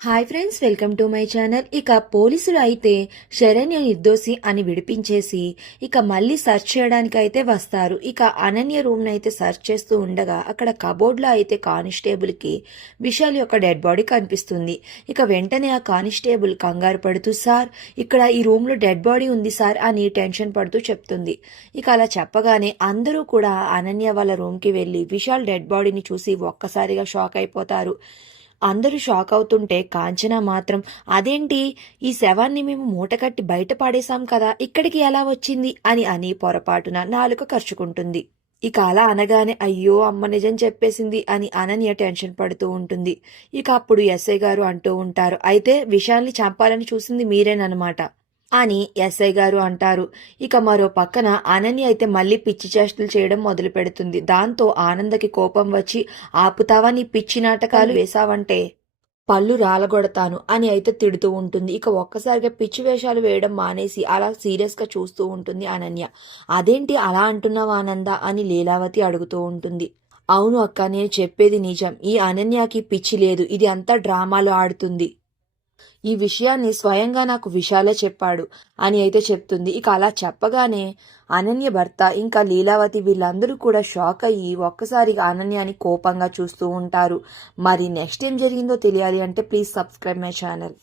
Hi friends welcome to my channel. ఇక పోలీసులు అయితే శరణ్య నిర్దోషి అని విడిపించేసి ఇక మళ్ళీ సెర్చ్ చేయడానికి అయితే వస్తారు. ఇక అనన్య రూమ్ని అయితే సెర్చ్ చేస్తూ ఉండగా అక్కడ కబోర్డ్లో అయితే కానిస్టేబుల్కి విశాల్ యొక్క డెడ్ బాడీ కనిపిస్తుంది. ఇక వెంటనే ఆ కానిస్టేబుల్ కంగారు పడుతూ సార్ ఇక్కడ ఈ రూమ్లో డెడ్ బాడీ ఉంది సార్ అని టెన్షన్ పడుతూ చెప్తుంది. ఇక అలా చెప్పగానే అందరూ కూడా అనన్య వాళ్ళ రూమ్కి వెళ్ళి విశాల్ డెడ్ బాడీని చూసి ఒక్కసారిగా షాక్ అయిపోతారు. అందరూ షాక్ అవుతుంటే కాంచన మాత్రం అదేంటి? ఈ శవాన్ని మేము మూటకట్టి బయట పాడేశాం కదా ఇక్కడికి ఎలా వచ్చింది? అని అని పొరపాటున నాలుక ఖర్చుకుంటుంది ఇక అలా అనగానే అయ్యో అమ్మ నిజం చెప్పేసింది అని అనన్య టెన్షన్ పడుతూ ఉంటుంది. ఇక అప్పుడు ఎస్ఐ గారు అంటూ ఉంటారు అయితే విషయాల్ని చంపాలని చూసింది మీరేనమాట అని ఎస్ఐ గారు అంటారు. ఇక మరో పక్కన అనన్య అయితే మళ్ళీ పిచ్చి చేష్టలు చేయడం మొదలు పెడుతుంది. దాంతో ఆనందకి కోపం వచ్చి ఆపుతావా నీ పిచ్చి నాటకాలు వేశావంటే? పళ్ళు రాలగొడతాను అని అయితే తిడుతూ ఉంటుంది. ఇక ఒక్కసారిగా పిచ్చి వేషాలు వేయడం మానేసి అలా సీరియస్గా చూస్తూ ఉంటుంది అనన్య. అదేంటి అలా అంటున్నావు ఆనంద అని లీలావతి అడుగుతూ ఉంటుంది. అవును అక్క నేను చెప్పేది నిజం. ఈ అనన్యకి పిచ్చి లేదు. ఇది అంతా డ్రామాలో ఆడుతుంది. ఈ విషయాన్ని స్వయంగా నాకు విశాలే చెప్పాడు అని అయితే చెప్తుంది. ఇక అలా చెప్పగానే అనన్య భర్త ఇంకా లీలావతి వీళ్ళందరూ కూడా షాక్ అయ్యి ఒక్కసారిగా అనన్యని కోపంగా చూస్తూ ఉంటారు. మరి నెక్స్ట్ ఏం జరిగిందో తెలియాలి అంటే ప్లీజ్ సబ్స్క్రైబ్ మై ఛానల్.